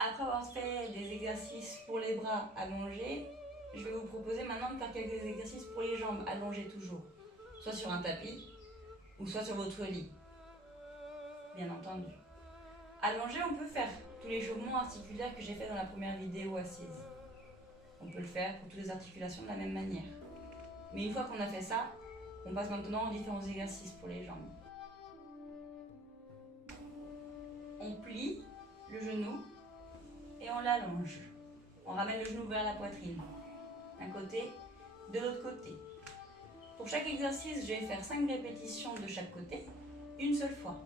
Après avoir fait des exercices pour les bras allongés, je vais vous proposer maintenant de faire quelques exercices pour les jambes allongées toujours. Soit sur un tapis, ou soit sur votre lit, bien entendu. Allongé, on peut faire tous les échauffements articulaires que j'ai fait dans la première vidéo assise. On peut le faire pour toutes les articulations de la même manière. Mais une fois qu'on a fait ça, on passe maintenant aux différents exercices pour les jambes. On plie le genou et on l'allonge. On ramène le genou vers la poitrine, d'un côté, de l'autre côté. Pour chaque exercice, je vais faire 5 répétitions de chaque côté, une seule fois.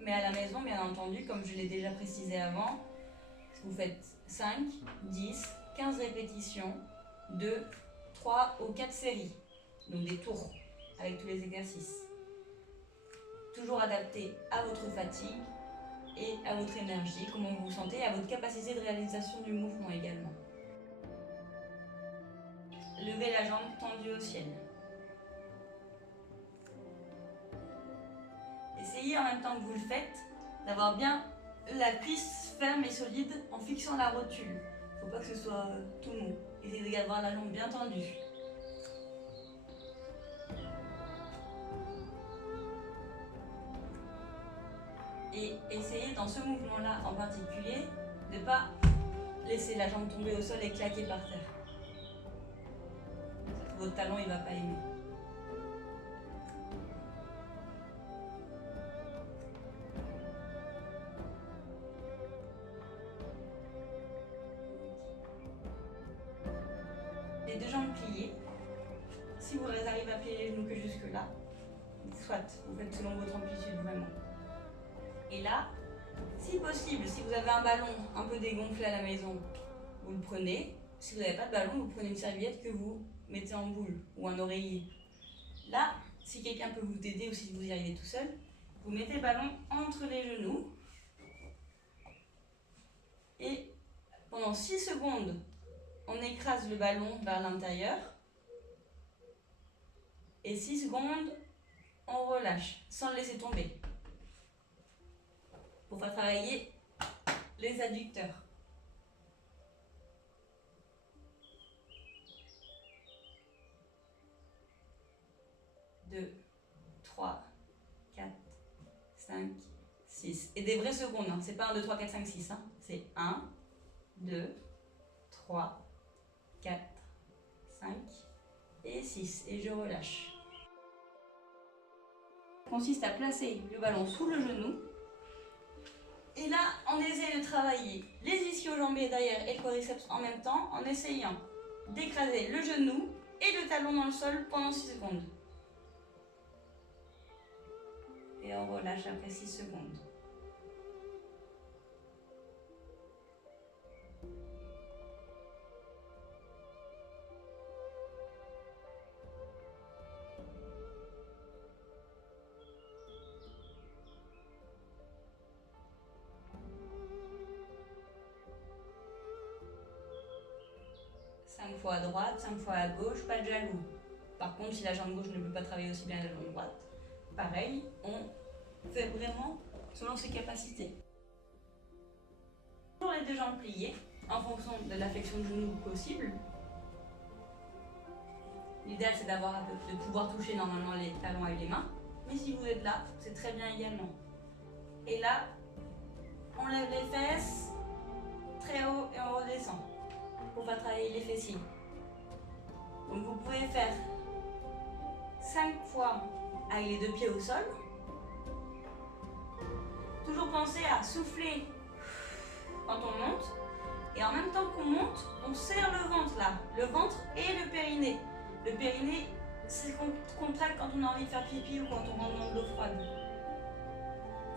Mais à la maison, bien entendu, comme je l'ai déjà précisé avant, vous faites 5, 10, 15 répétitions de 3 ou 4 séries, donc des tours avec tous les exercices. Toujours adapté à votre fatigue et à votre énergie, comment vous vous sentez, et à votre capacité de réalisation du mouvement également. Levez la jambe tendue au ciel. Essayez en même temps que vous le faites d'avoir bien la cuisse ferme et solide en fixant la rotule. Il ne faut pas que ce soit tout mou. Essayez d'avoir la jambe bien tendue. Et essayez dans ce mouvement-là en particulier de ne pas laisser la jambe tomber au sol et claquer par terre. Votre talon il ne va pas aimer. Les deux jambes pliées. Si vous arrivez à plier les genoux que jusque là, soit vous faites selon votre amplitude vraiment. Et là, si possible, si vous avez un ballon un peu dégonflé à la maison, vous le prenez. Si vous n'avez pas de ballon, vous prenez une serviette que vous mettez en boule ou un oreiller. Là, si quelqu'un peut vous aider ou si vous y arrivez tout seul, vous mettez le ballon entre les genoux et pendant 6 secondes, on écrase le ballon vers l'intérieur et 6 secondes, on relâche sans le laisser tomber pour faire travailler les adducteurs. 2, 3, 4, 5, 6. Et des vraies secondes, hein. C'est pas 1, 2, 3, 4, 5, 6. Hein. C'est 1, 2, 3, 4, 5 et 6. Et je relâche. Consiste à placer le ballon sous le genou. Et là, on essaie de travailler les ischio-jambiers derrière et le quadriceps en même temps en essayant d'écraser le genou et le talon dans le sol pendant 6 secondes. Et on relâche après 6 secondes. Cinq fois à droite, 5 fois à gauche, pas de jaloux. Par contre, si la jambe gauche ne peut pas travailler aussi bien que la jambe droite, pareil, on fait vraiment selon ses capacités. Toujours les deux jambes pliées, en fonction de la flexion de genou possible. L'idéal c'est de pouvoir toucher normalement les talons avec les mains, mais si vous êtes là, c'est très bien également. Et là, on lève les fesses très haut et on redescend pour faire travailler les fessiers. Donc vous pouvez faire 5 fois avec les deux pieds au sol. Toujours penser à souffler quand on monte. Et en même temps qu'on monte, on serre le ventre là. Le ventre et le périnée. Le périnée, c'est ce qu'on contracte quand on a envie de faire pipi ou quand on rentre dans de l'eau froide.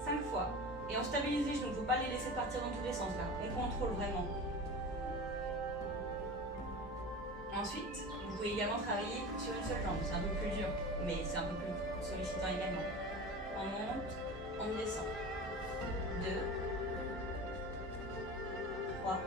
5 fois. Et on stabilise les genoux, il ne faut pas les laisser partir dans tous les sens là. On contrôle vraiment. Ensuite, vous pouvez également travailler sur une seule jambe. C'est un peu plus dur, mais c'est un peu plus sollicitant également. On monte, on descend. 2, 3, 4,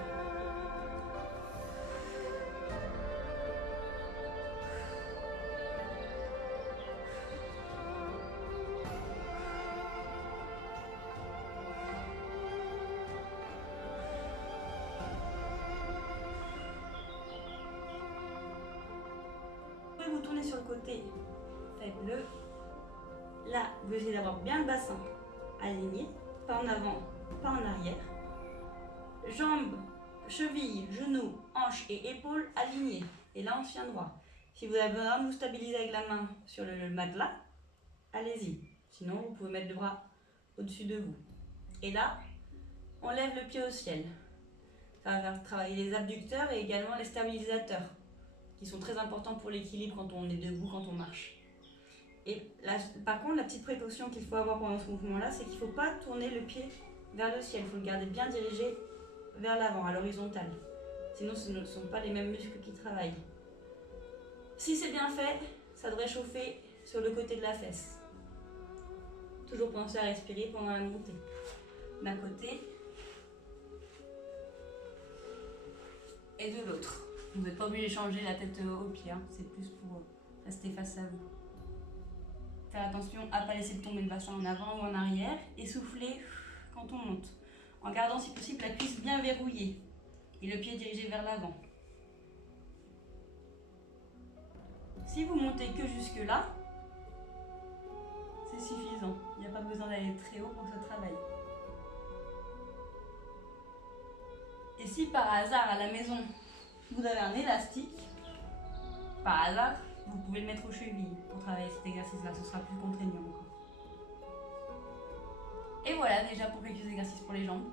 Là, vous essayez d'avoir bien le bassin aligné, pas en avant, pas en arrière. Jambes, chevilles, genoux, hanches et épaules alignés. Et là, on se tient droit. Si vous avez besoin de vous stabiliser avec la main sur le matelas, allez-y. Sinon, vous pouvez mettre le bras au-dessus de vous. Et là, on lève le pied au ciel. Ça va faire travailler les abducteurs et également les stabilisateurs, qui sont très importants pour l'équilibre quand on est debout, quand on marche. Et là, par contre, la petite précaution qu'il faut avoir pendant ce mouvement-là, c'est qu'il ne faut pas tourner le pied vers le ciel. Il faut le garder bien dirigé vers l'avant, à l'horizontale. Sinon, ce ne sont pas les mêmes muscles qui travaillent. Si c'est bien fait, ça devrait chauffer sur le côté de la fesse. Toujours penser à respirer pendant la montée. D'un côté et de l'autre. Vous n'êtes pas obligé de changer la tête au pied, hein. C'est plus pour rester face à vous. Faire attention à ne pas laisser tomber le bassin en avant ou en arrière et souffler quand on monte, en gardant si possible la cuisse bien verrouillée et le pied dirigé vers l'avant. Si vous montez que jusque là, c'est suffisant. Il n'y a pas besoin d'aller très haut pour que ça travaille. Et si par hasard à la maison vous avez un élastique, par hasard, vous pouvez le mettre aux chevilles pour travailler cet exercice-là, ce sera plus contraignant encore. Et voilà déjà pour quelques exercices pour les jambes.